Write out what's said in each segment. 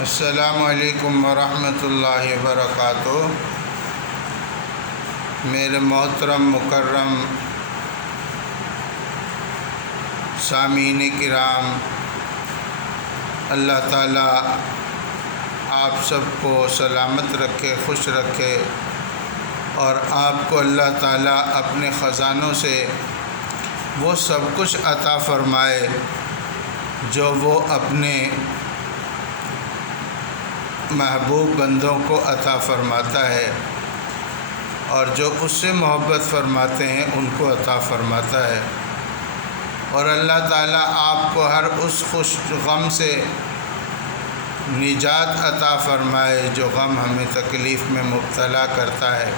السلام علیکم ورحمۃ اللہ وبرکاتہ۔ میرے محترم مکرم سامعین کرام، اللہ تعالیٰ آپ سب کو سلامت رکھے، خوش رکھے، اور آپ کو اللہ تعالیٰ اپنے خزانوں سے وہ سب کچھ عطا فرمائے جو وہ اپنے محبوب بندوں کو عطا فرماتا ہے، اور جو اس سے محبت فرماتے ہیں ان کو عطا فرماتا ہے۔ اور اللہ تعالیٰ آپ کو ہر اس خوش غم سے نجات عطا فرمائے جو غم ہمیں تکلیف میں مبتلا کرتا ہے۔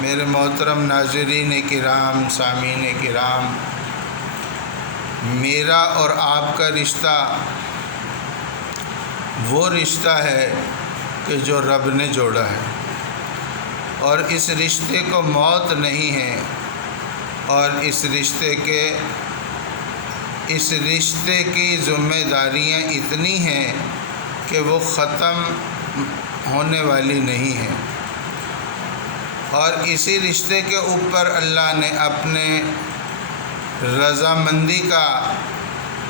میرے محترم ناظرین کرام، سامعین کرام، میرا اور آپ کا رشتہ وہ رشتہ ہے کہ جو رب نے جوڑا ہے، اور اس رشتے کو موت نہیں ہے، اور اس رشتے کی ذمہ داریاں اتنی ہیں کہ وہ ختم ہونے والی نہیں ہیں، اور اسی رشتے کے اوپر اللہ نے اپنے رضامندی کا،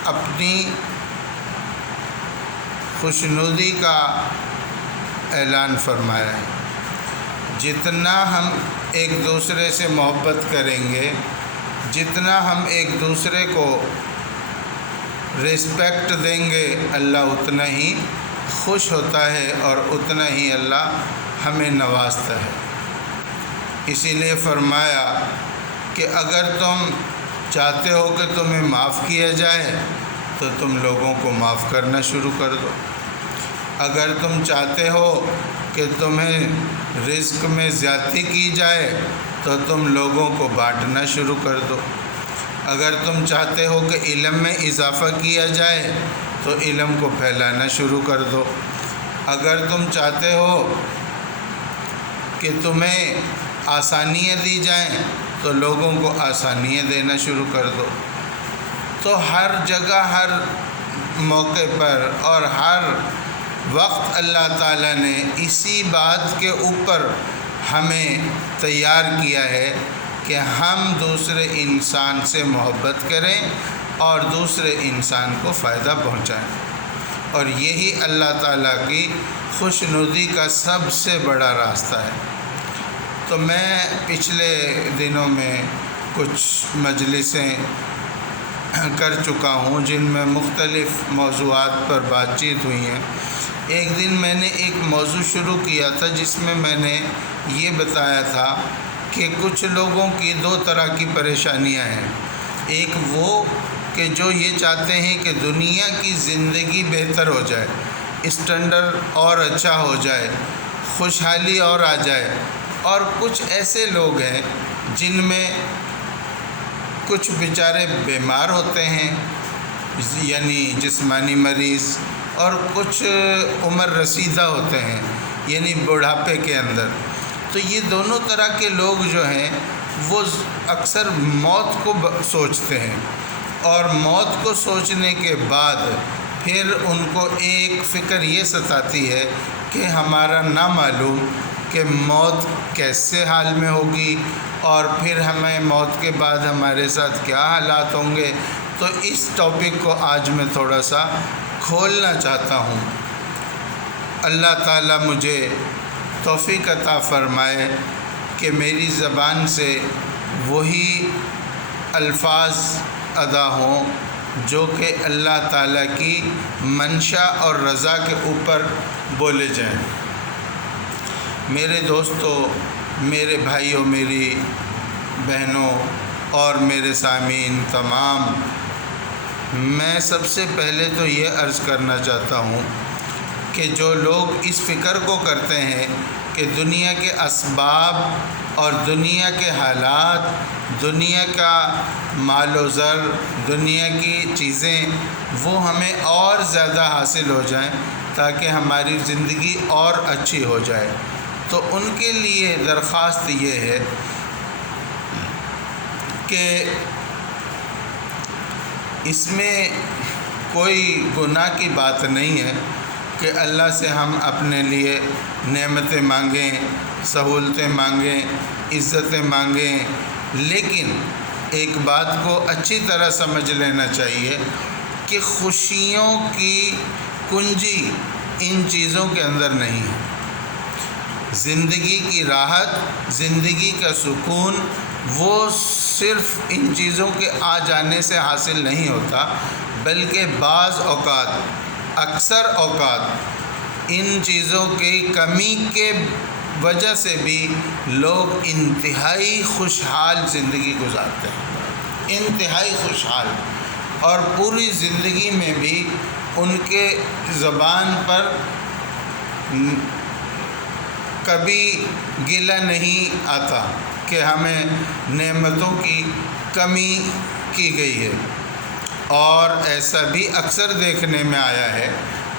اپنی خوشنودی کا اعلان فرمایا ہے۔ جتنا ہم ایک دوسرے سے محبت کریں گے، جتنا ہم ایک دوسرے کو ریسپیکٹ دیں گے، اللہ اتنا ہی خوش ہوتا ہے اور اتنا ہی اللہ ہمیں نوازتا ہے۔ اسی لیے فرمایا کہ اگر تم چاہتے ہو کہ تمہیں معاف کیا جائے تو تم لوگوں کو معاف کرنا شروع کر دو۔ اگر تم چاہتے ہو کہ تمہیں رزق میں زیادتی کی جائے تو تم لوگوں کو بانٹنا شروع کر دو۔ اگر تم چاہتے ہو کہ علم میں اضافہ کیا جائے تو علم کو پھیلانا شروع کر دو۔ اگر تم چاہتے ہو کہ تمہیں آسانیاں دی جائیں تو لوگوں کو آسانیاں دینا شروع کر دو۔ تو ہر جگہ، ہر موقع پر اور ہر وقت اللہ تعالیٰ نے اسی بات کے اوپر ہمیں تیار کیا ہے کہ ہم دوسرے انسان سے محبت کریں اور دوسرے انسان کو فائدہ پہنچائیں، اور یہی اللہ تعالیٰ کی خوشنودی کا سب سے بڑا راستہ ہے۔ تو میں پچھلے دنوں میں کچھ مجلسیں کر چکا ہوں جن میں مختلف موضوعات پر بات چیت ہوئی ہیں۔ ایک دن میں نے ایک موضوع شروع کیا تھا جس میں میں نے یہ بتایا تھا کہ کچھ لوگوں کی دو طرح کی پریشانیاں ہیں۔ ایک وہ کہ جو یہ چاہتے ہیں کہ دنیا کی زندگی بہتر ہو جائے، اسٹینڈرڈ اور اچھا ہو جائے، خوشحالی اور آ جائے، اور کچھ ایسے لوگ ہیں جن میں کچھ بیچارے بیمار ہوتے ہیں، یعنی جسمانی مریض، اور کچھ عمر رسیدہ ہوتے ہیں، یعنی بڑھاپے کے اندر۔ تو یہ دونوں طرح کے لوگ جو ہیں وہ اکثر موت کو سوچتے ہیں، اور موت کو سوچنے کے بعد پھر ان کو ایک فکر یہ ستاتی ہے کہ ہمارا نہ معلوم کہ موت کیسے حال میں ہوگی، اور پھر ہمیں موت کے بعد ہمارے ساتھ کیا حالات ہوں گے۔ تو اس ٹاپک کو آج میں تھوڑا سا کھولنا چاہتا ہوں۔ اللہ تعالیٰ مجھے توفیق عطا فرمائے کہ میری زبان سے وہی الفاظ ادا ہوں جو کہ اللہ تعالیٰ کی منشا اور رضا کے اوپر بولے جائیں۔ میرے دوستو، میرے بھائیوں، میری بہنوں اور میرے سامعین تمام، میں سب سے پہلے تو یہ عرض کرنا چاہتا ہوں کہ جو لوگ اس فکر کو کرتے ہیں کہ دنیا کے اسباب اور دنیا کے حالات، دنیا کا مال و زر، دنیا کی چیزیں وہ ہمیں اور زیادہ حاصل ہو جائیں تاکہ ہماری زندگی اور اچھی ہو جائے، تو ان کے لیے درخواست یہ ہے کہ اس میں کوئی گناہ کی بات نہیں ہے کہ اللہ سے ہم اپنے لیے نعمتیں مانگیں، سہولتیں مانگیں، عزتیں مانگیں، لیکن ایک بات کو اچھی طرح سمجھ لینا چاہیے کہ خوشیوں کی کنجی ان چیزوں کے اندر نہیں ہے۔ زندگی کی راحت، زندگی کا سکون وہ صرف ان چیزوں کے آ جانے سے حاصل نہیں ہوتا، بلکہ بعض اوقات، اکثر اوقات ان چیزوں کی کمی کے وجہ سے بھی لوگ انتہائی خوشحال زندگی گزارتے ہیں، انتہائی خوشحال، اور پوری زندگی میں بھی ان کے زبان پر کبھی گلہ نہیں آتا کہ ہمیں نعمتوں کی کمی کی گئی ہے۔ اور ایسا بھی اکثر دیکھنے میں آیا ہے،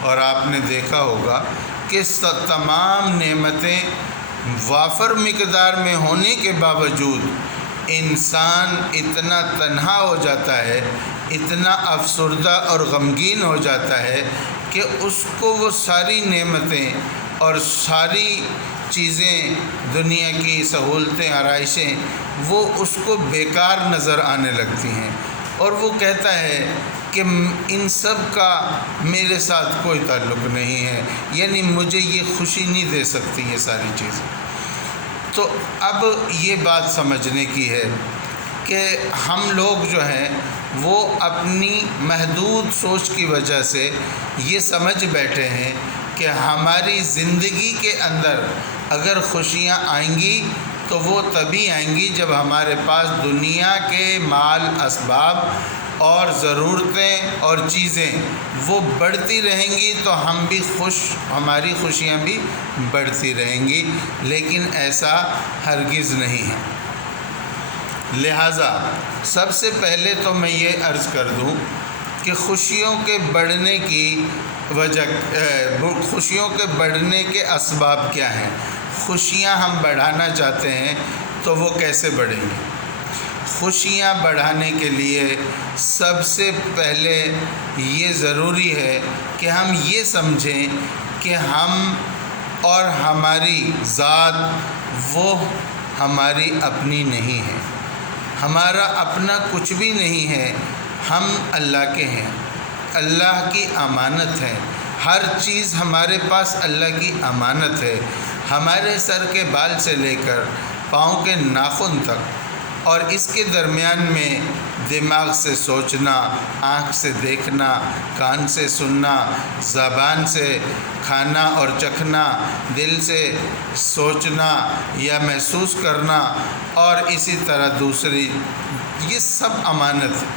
اور آپ نے دیکھا ہوگا کہ تمام نعمتیں وافر مقدار میں ہونے کے باوجود انسان اتنا تنہا ہو جاتا ہے، اتنا افسردہ اور غمگین ہو جاتا ہے کہ اس کو وہ ساری نعمتیں اور ساری چیزیں، دنیا کی سہولتیں، آرائشیں، وہ اس کو بیکار نظر آنے لگتی ہیں، اور وہ کہتا ہے کہ ان سب کا میرے ساتھ کوئی تعلق نہیں ہے، یعنی مجھے یہ خوشی نہیں دے سکتی یہ ساری چیزیں۔ تو اب یہ بات سمجھنے کی ہے کہ ہم لوگ جو ہیں وہ اپنی محدود سوچ کی وجہ سے یہ سمجھ بیٹھے ہیں کہ ہماری زندگی کے اندر اگر خوشیاں آئیں گی تو وہ تبھی آئیں گی جب ہمارے پاس دنیا کے مال، اسباب اور ضرورتیں اور چیزیں وہ بڑھتی رہیں گی تو ہم بھی ہماری خوشیاں بھی بڑھتی رہیں گی، لیکن ایسا ہرگز نہیں ہے۔ لہٰذا سب سے پہلے تو میں یہ عرض کر دوں کہ خوشیوں کے بڑھنے کے اسباب کیا ہیں۔ خوشیاں ہم بڑھانا چاہتے ہیں تو وہ کیسے بڑھیں گی؟ خوشیاں بڑھانے کے لیے سب سے پہلے یہ ضروری ہے کہ ہم یہ سمجھیں کہ ہم اور ہماری ذات وہ ہماری اپنی نہیں ہے، ہمارا اپنا کچھ بھی نہیں ہے، ہم اللہ کے ہیں، اللہ کی امانت ہے، ہر چیز ہمارے پاس اللہ کی امانت ہے، ہمارے سر کے بال سے لے کر پاؤں کے ناخن تک، اور اس کے درمیان میں دماغ سے سوچنا، آنکھ سے دیکھنا، کان سے سننا، زبان سے کھانا اور چکھنا، دل سے سوچنا یا محسوس کرنا، اور اسی طرح دوسری، یہ سب امانت ہے۔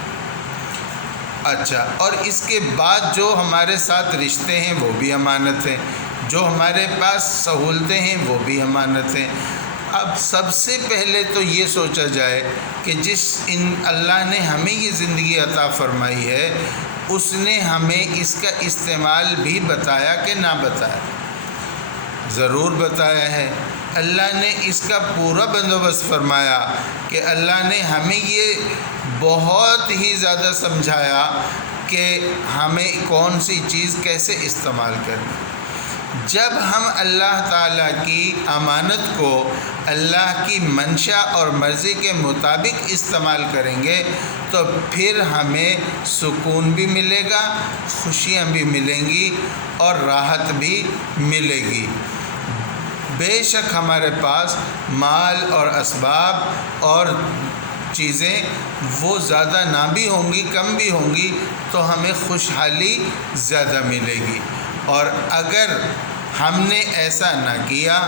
اچھا، اور اس کے بعد جو ہمارے ساتھ رشتے ہیں وہ بھی امانت ہیں، جو ہمارے پاس سہولتیں ہیں وہ بھی امانت ہیں۔ اب سب سے پہلے تو یہ سوچا جائے کہ اللہ نے ہمیں یہ زندگی عطا فرمائی ہے، اس نے ہمیں اس کا استعمال بھی بتایا کہ نہ بتایا؟ ضرور بتایا ہے۔ اللہ نے اس کا پورا بندوبست فرمایا کہ اللہ نے ہمیں یہ بہت ہی زیادہ سمجھایا کہ ہمیں کون سی چیز کیسے استعمال کرنی۔ جب ہم اللہ تعالیٰ کی امانت کو اللہ کی منشا اور مرضی کے مطابق استعمال کریں گے تو پھر ہمیں سکون بھی ملے گا، خوشیاں بھی ملیں گی اور راحت بھی ملے گی۔ بے شک ہمارے پاس مال اور اسباب اور چیزیں وہ زیادہ نہ بھی ہوں گی، کم بھی ہوں گی، تو ہمیں خوشحالی زیادہ ملے گی، اور اگر ہم نے ایسا نہ کیا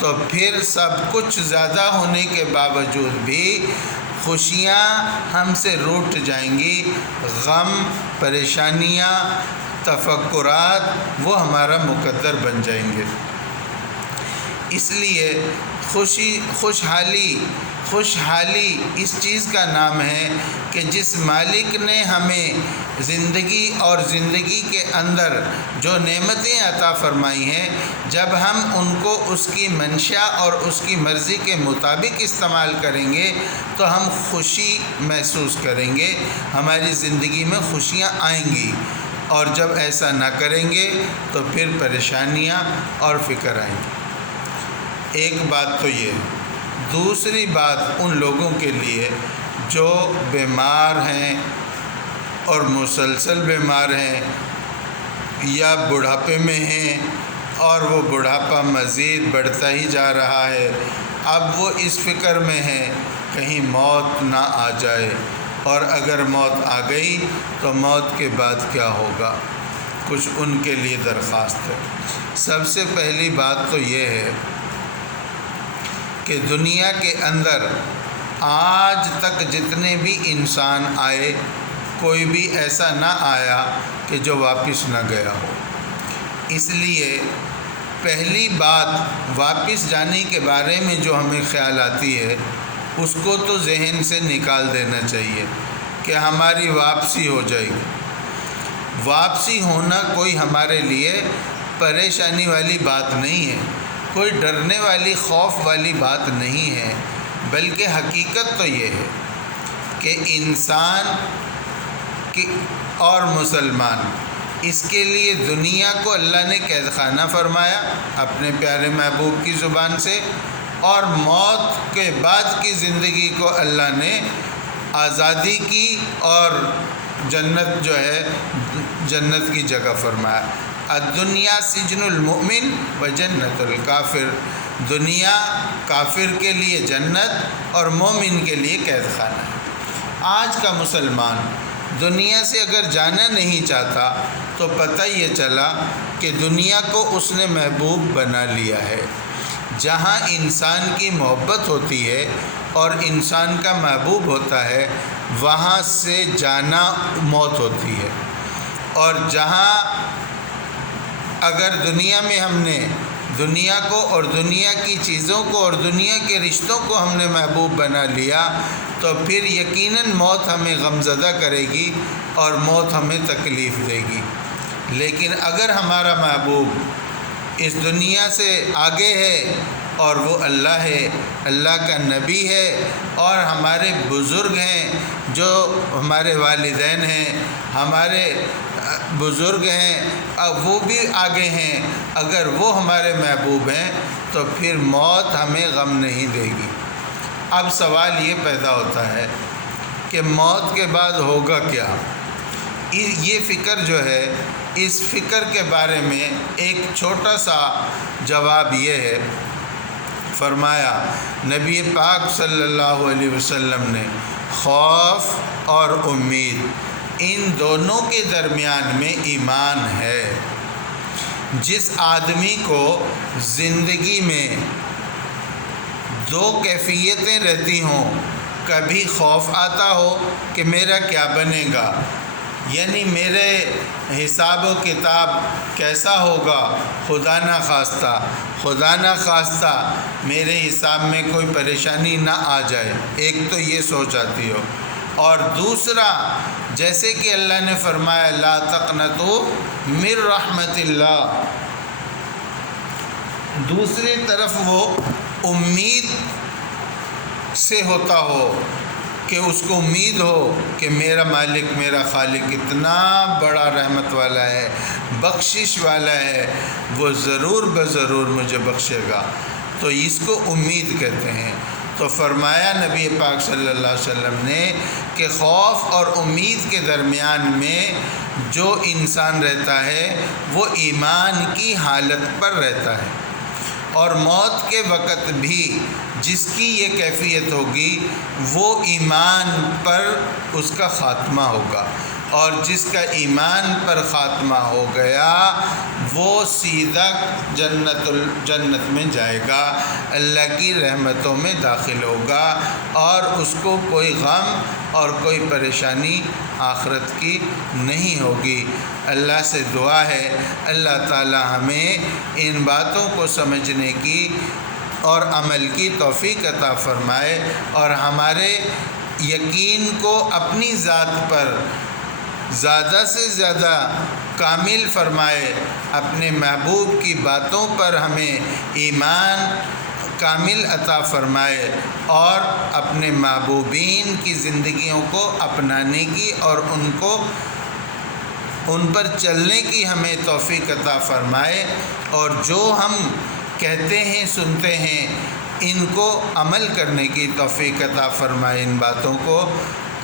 تو پھر سب کچھ زیادہ ہونے کے باوجود بھی خوشیاں ہم سے روٹ جائیں گی، غم، پریشانیاں، تفکرات وہ ہمارا مقدر بن جائیں گے۔ اس لیے خوشحالی اس چیز کا نام ہے کہ جس مالک نے ہمیں زندگی اور زندگی کے اندر جو نعمتیں عطا فرمائی ہیں، جب ہم ان کو اس کی منشا اور اس کی مرضی کے مطابق استعمال کریں گے تو ہم خوشی محسوس کریں گے، ہماری زندگی میں خوشیاں آئیں گی، اور جب ایسا نہ کریں گے تو پھر پریشانیاں اور فکر آئیں گی۔ ایک بات تو یہ، دوسری بات ان لوگوں کے لیے جو بیمار ہیں اور مسلسل بیمار ہیں یا بڑھاپے میں ہیں اور وہ بڑھاپا مزید بڑھتا ہی جا رہا ہے، اب وہ اس فکر میں ہیں کہیں موت نہ آ جائے، اور اگر موت آ گئی تو موت کے بعد کیا ہوگا۔ کچھ ان کے لیے درخواست ہے۔ سب سے پہلی بات تو یہ ہے کہ دنیا کے اندر آج تک جتنے بھی انسان آئے، کوئی بھی ایسا نہ آیا کہ جو واپس نہ گیا ہو۔ اس لیے پہلی بات واپس جانے کے بارے میں جو ہمیں خیال آتی ہے، اس کو تو ذہن سے نکال دینا چاہیے کہ ہماری واپسی ہو جائے گی۔ واپسی ہونا کوئی ہمارے لیے پریشانی والی بات نہیں ہے، کوئی ڈرنے والی خوف والی بات نہیں ہے، بلکہ حقیقت تو یہ ہے کہ انسان اور مسلمان، اس کے لیے دنیا کو اللہ نے قید خانہ فرمایا اپنے پیارے محبوب کی زبان سے، اور موت کے بعد کی زندگی کو اللہ نے آزادی کی اور جنت جو ہے جنت کی جگہ فرمایا۔ الدنیا سجن المؤمن و جنت الکافر، دنیا کافر کے لیے جنت اور مومن کے لیے قید خانہ ہے۔ آج کا مسلمان دنیا سے اگر جانا نہیں چاہتا تو پتہ یہ چلا کہ دنیا کو اس نے محبوب بنا لیا ہے۔ جہاں انسان کی محبت ہوتی ہے اور انسان کا محبوب ہوتا ہے، وہاں سے جانا موت ہوتی ہے۔ اور جہاں اگر دنیا میں ہم نے دنیا کو اور دنیا کی چیزوں کو اور دنیا کے رشتوں کو ہم نے محبوب بنا لیا تو پھر یقیناً موت ہمیں غمزدہ کرے گی اور موت ہمیں تکلیف دے گی۔ لیکن اگر ہمارا محبوب اس دنیا سے آگے ہے اور وہ اللہ ہے، اللہ کا نبی ہے، اور ہمارے بزرگ ہیں جو ہمارے والدین ہیں، ہمارے بزرگ ہیں، اب وہ بھی آگے ہیں، اگر وہ ہمارے محبوب ہیں تو پھر موت ہمیں غم نہیں دے گی۔ اب سوال یہ پیدا ہوتا ہے کہ موت کے بعد ہوگا کیا؟ یہ فکر جو ہے، اس فکر کے بارے میں ایک چھوٹا سا جواب یہ ہے، فرمایا نبی پاک صلی اللہ علیہ وسلم نے خوف اور امید ان دونوں کے درمیان میں ایمان ہے۔ جس آدمی کو زندگی میں دو کیفیتیں رہتی ہوں، کبھی خوف آتا ہو کہ میرا کیا بنے گا، یعنی میرے حساب و کتاب کیسا ہوگا، خدا نہ خواستہ میرے حساب میں کوئی پریشانی نہ آ جائے، ایک تو یہ سوچ آتی ہو، اور دوسرا جیسے کہ اللہ نے فرمایا لا تقنطوا من رحمت اللہ، دوسری طرف وہ امید سے ہوتا ہو کہ اس کو امید ہو کہ میرا مالک میرا خالق اتنا بڑا رحمت والا ہے، بخشش والا ہے، وہ ضرور بضرور مجھے بخشے گا، تو اس کو امید کہتے ہیں۔ تو فرمایا نبی پاک صلی اللہ علیہ وسلم نے کہ خوف اور امید کے درمیان میں جو انسان رہتا ہے وہ ایمان کی حالت پر رہتا ہے، اور موت کے وقت بھی جس کی یہ کیفیت ہوگی وہ ایمان پر اس کا خاتمہ ہوگا، اور جس کا ایمان پر خاتمہ ہو گیا وہ سیدھا جنت میں جائے گا، اللہ کی رحمتوں میں داخل ہوگا، اور اس کو کوئی غم اور کوئی پریشانی آخرت کی نہیں ہوگی۔ اللہ سے دعا ہے اللہ تعالی ہمیں ان باتوں کو سمجھنے کی اور عمل کی توفیق عطا فرمائے، اور ہمارے یقین کو اپنی ذات پر زیادہ سے زیادہ کامل فرمائے، اپنے محبوب کی باتوں پر ہمیں ایمان کامل عطا فرمائے، اور اپنے محبوبین کی زندگیوں کو اپنانے کی اور ان کو ان پر چلنے کی ہمیں توفیق عطا فرمائے، اور جو ہم کہتے ہیں سنتے ہیں ان کو عمل کرنے کی توفیق عطا فرمائے ان باتوں کو۔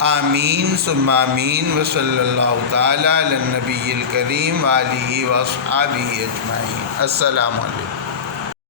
آمین ثم آمین، وصلی اللہ تعالی علی النبی الکریم وآلہ واصحابہ اجمعین۔ السلام علیکم۔